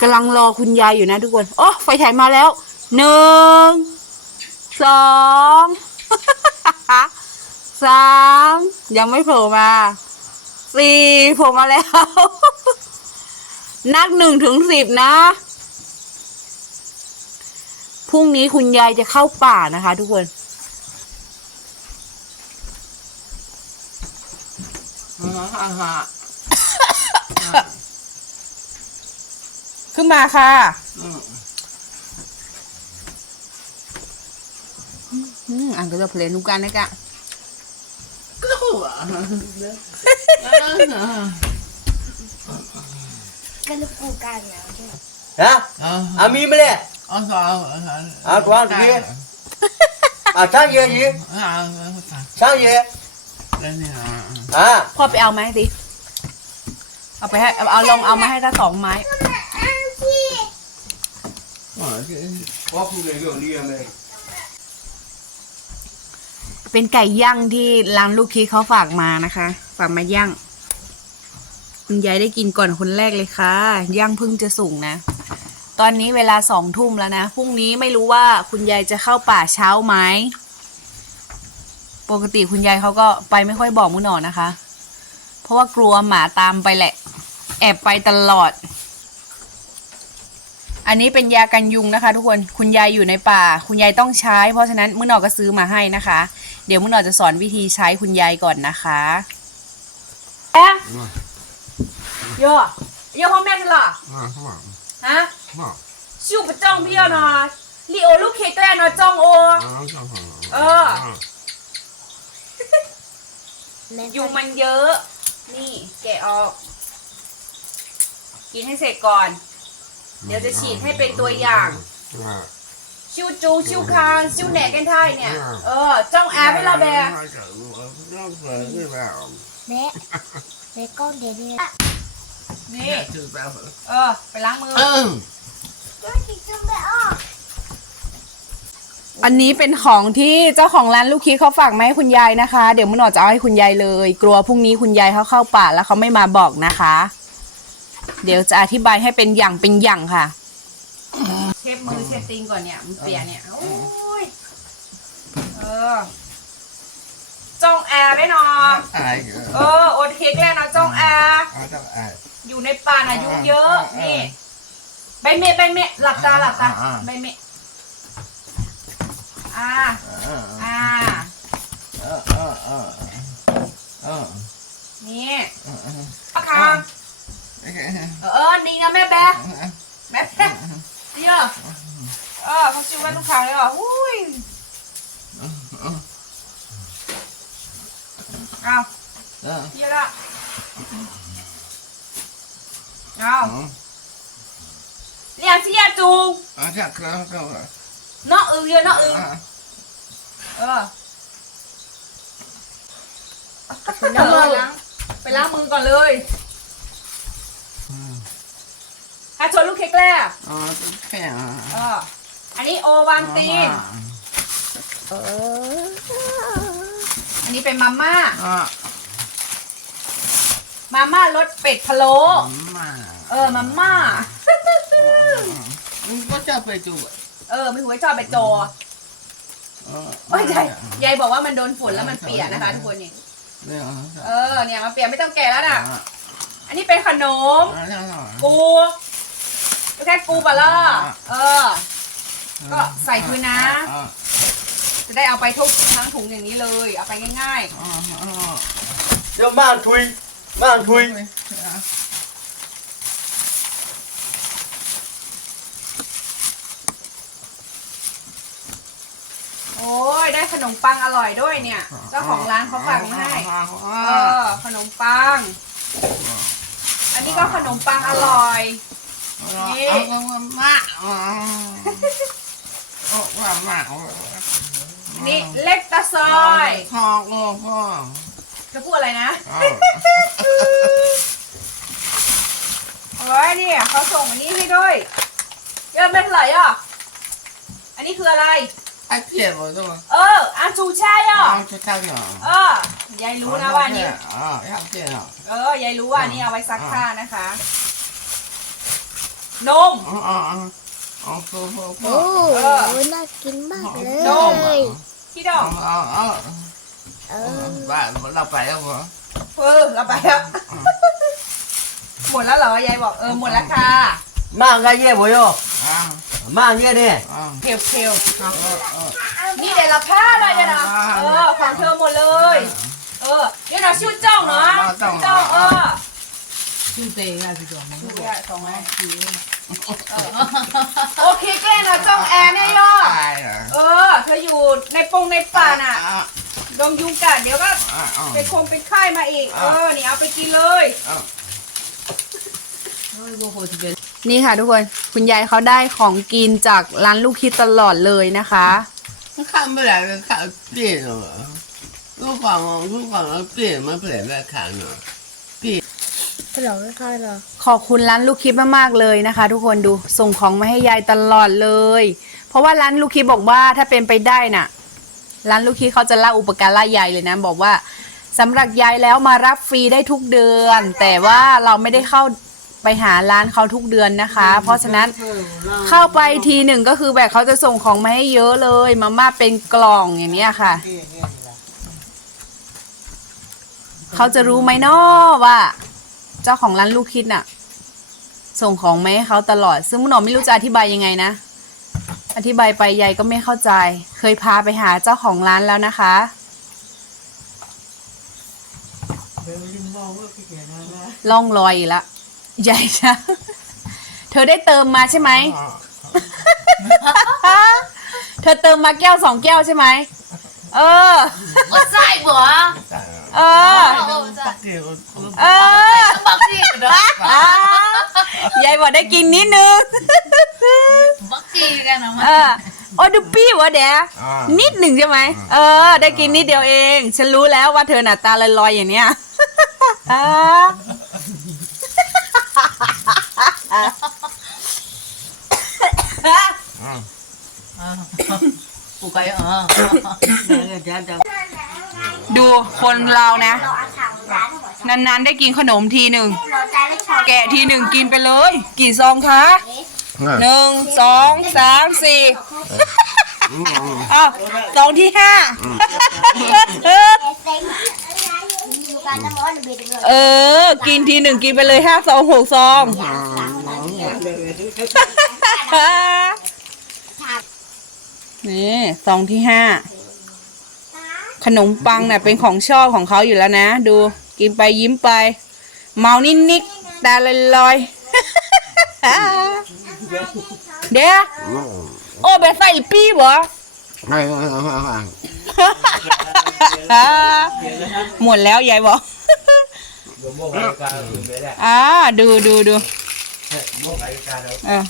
กำลังรอคุณยายอยู่นะทุกคนโอ้ไฟฉายมาแล้วหนึ่งสองสามยังไม่โผล่มาสี่โผล่มาแล้ว นับหนึ่งถึงสิบนะพรุ่งนี้คุณยายจะเข้าป่านะคะ ทุกคน ขึ้นมาค่ะ อืมอันก็จะเพลงนุกันนะกะกันลูกกูกันแล้วใช่ไหม hả à mi mới đây à quán gì à sáng về gì sáng về à พ่อไปเอาไหมสิเอาไปให้เอาเอาลองเอามาให้ถ้าสองไม้ เป็นไก่ย่างที่ร้านลูกคีเขาฝากมานะคะ ฝากมาย่าง คุณยายได้กินก่อนคนแรกเลยค่ะ ย่างเพิ่งจะสุกนะ ตอนนี้เวลาสองทุ่มแล้วนะ พรุ่งนี้ไม่รู้ว่าคุณยายจะเข้าป่าเช้าไหม ปกติคุณยายเขาก็ไปไม่ค่อยบอกมุนหนอนนะคะ เพราะว่ากลัวหมาตามไปแหละ แอบไปตลอด อันนี้เป็นยากันยุงนะคะ ทุกคนคุณยายอยู่ในป่า คุณยายต้องใช้ เพราะฉะนั้นมุนหนอก็ซื้อมาให้นะคะ เดี๋ยวมุนหนอจะสอนวิธีใช้คุณยายก่อนนะคะแอะโยโยพ่อแม่ฉันเหรอฮะชิวประจ้องพี่เอาหน่อยลีโอลูกเคกแกล้นอยจ้องโอเออแม่ยุงมันเยอะ นี่แกะออก กินให้เสร็จก่อน เดี๋ยวจะฉีดให้เป็นตัวอย่าง ชิวจูชิวคางชิวแหนกกันไทยเนี่ย เออ จ้องแอบให้เราแบะแม่แม่กล้องเดี๋ยวนี้นี่เออ ไปล้างมือก็คิดจะไม่ออกอันนี้เป็นของที่เจ้าของร้านลูกคิดเขาฝากมาให้คุณยายนะคะ เดี๋ยวมุนหนอจะเอาให้คุณยายเลย กลัวพรุ่งนี้คุณยายเขาเข้าป่าแล้วเขาไม่มาบอกนะคะ เดี๋ยวจะอธิบายให้เป็นอย่างเป็นอย่างค่ะ เช็ดมือเช็ดตีนก่อนเนี่ยมันเปียกเนี่ยโอ้ยเออจ้องแอร์ได้หนอเออโอดเค้กแล้วเนาะจ้องแอร์อยู่ในป่าน่ะยุงเยอะนี่ใบเมะใบเมะหลับตาหลับตาใบเมะอ่าอ่านี่อาคาง เออ นี่นะแม่แบ๊ะแม่แบ๊ะนี่เหรอเออเขาชื่อว่าลูกค้างเลยเหรออุ้ยเอาเยอะละเอาเรียกสิยาจูเนาะอึงเยอะเนาะอึงเออไปล้างมือไปล้างมือก่อนเลย ถ้าชวนลูกเค้กแรกเออ อันนี้โอวันตีนอันนี้เป็นมาม่ามาม่ารสเป็ดพะโล้เออ มาม่าก็จะไปจูเออ ไม่หัวจอไปโจอโอ้ยยายยายบอกว่ามันโดนฝนแล้วมันเปียกนะคะทุกคนนี่เออ เนี่ยมันเปียกไม่ต้องแกะแล้วน่ะ อันนี้เป็นขนม กู ไม่ใช่กูปะล่ะเออ ก็ใส่คืนนะ จะได้เอาไปทุกทั้งถุงอย่างนี้เลย เอาไปง่าย cho mang thui mang thui ๆโอ้ยได้ขนมปังอร่อยด้วยเนี่ย เจ้าของร้านเขาฝากมาให้ เออ ขนมปัง อันนี้ก็ขนมปังอร่อย นี่เล็กตะซอยทองโอ้พ่อจะพูดอะไรนะโอ้ยเนี่ยเขาส่งอันนี้ให้ด้วยเยอะไม่เท่าไหร่อะอันนี้คืออะไรไอ้เจ็บหมดตัวเอออาจูแช่ย่ะเอาชุดท่าหน่อยเออยายรู้นะว่าอันนี้อ๋อยากเจ็บหรอเออยายรู้ว่าอันนี้เอาไว้ซักผ้านะคะ นม อ๋ออ๋ออ๋อพ่อพ่อพ่อโอ้น่ากินมากเลย พี่ดอกอ๋ออ๋อเออบ้านเราไปแล้วเหรอเออเราไปแล้วหมดแล้วเหรอยายบอกเออหมดแล้วค่ะ mang cái gì bố yo อ่า mang gì đi อ่าเพลเพลนี่เดี๋ยวเราผ้าเลยเดี๋ยวนะเออของเธอหมดเลย เออเดี๋ยวเราชื่อจ้องเนาะชื่อจ้องเออ ชื่อเตยอะพี่จอม ชื่อจ้องไหมโอเคแกนะจ้องแอร์เนี่ยย่อ ตายเหรอ เออเธออยู่ในปงในป่าน่ะ อ่า ดงยุงกัดเดี๋ยวก็ อ่าอ่า เป็นคงเป็นไข้มาอีก เออ นี่เอาไปกินเลย เฮ้ยโบโหสิเป็น นี่ค่ะทุกคน คุณยายเขาได้ของกินจากร้านลูกคิดตลอดเลยนะคะ 看不来就看变了嘛。如果我如果我变，我不来再看了。 ตลอดไม่ค่อยหรอขอบคุณร้านลูกคิดมากๆเลยนะคะ ทุกคนดูส่งของมาให้ยายตลอดเลย เพราะว่าร้านลูกคิดบอกว่าถ้าเป็นไปได้น่ะ ร้านลูกคิดเขาจะละอุปการะยายเลยนะ บอกว่าสำหรับยายแล้วมารับฟรีได้ทุกเดือน แต่ว่าเราไม่ได้เข้าไปหาร้านเขาทุกเดือนนะคะ เพราะฉะนั้นเข้าไปทีหนึ่งก็คือแบบเขาจะส่งของมาให้เยอะเลยมาม่าเป็นกล่องอย่างเนี้ยค่ะเขาจะรู้ไหมนาะว่า เจ้าของร้านลูกคิดน่ะ ส่งของมาให้เขาตลอด ซึ่งมุนหนอมไม่รู้จะอธิบายยังไงนะ อธิบายไปยายก็ไม่เข้าใจ เคยพาไปหาเจ้าของร้านแล้วนะคะล่องลอยอีกละใหญ่จ้ะเธอได้เติมมาใช่ไหม เธอเติมมาแก้วสองแก้วใช่ไหม เออโอ้ใส่บัว เออโอ้ใส่เออบักจีเด้ออ่ายายบอกได้กินนิดนึง บักจีกันนะมันเออโอ้ดูปี้วะเดะอ่านิดหนึ่งใช่ไหมเออ ได้กินนิดเดียวเอง ฉันรู้แล้วว่าเธอหน้าตาลอยๆอย่างเนี้ยอ่าปูไก่เออ ดูคนเรานะ เราเอาถังร้านหัวใจนานๆได้กินขนมทีหนึ่ง เราใจไม่ชอบแกะทีหนึ่งกินไปเลย กี่ซองคะหนึ่งสองสามสี่อ้าวซองที่ห้าเซ็งอยู่การน้ำมันเบียดเลยเออ กินทีหนึ่งกินไปเลยห้าซองหกซอง นี่ซองที่ห้า ขนมปังน่ะเป็นของชอบของเขาอยู่แล้วนะ ดูกินไปยิ้มไป เมานิดนิดตาลอยลอยเดี๋ยวโอ้แบบใส่ปี้บ่หมดแล้วยายบอกอ่าดูดูดูเออ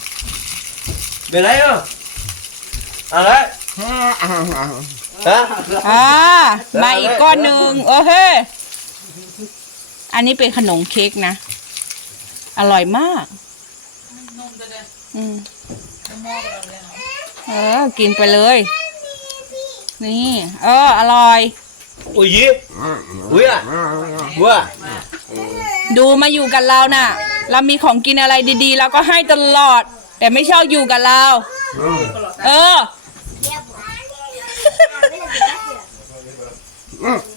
Về lấy không? À đấy. Hả? อ่ามาอีกก้อนหนึ่งโอเคอันนี้เป็นขนมเค้กนะ อร่อยมากอืมเออ กินไปเลย นี่ เออ อร่อย Ui gì? Ui à? Ui à? ดูมาอยู่กับเราน่ะ เรามีของกินอะไรดีๆเราก็ให้ตลอด แต่ไม่ชอบอยู่กับเรา เออ Mm.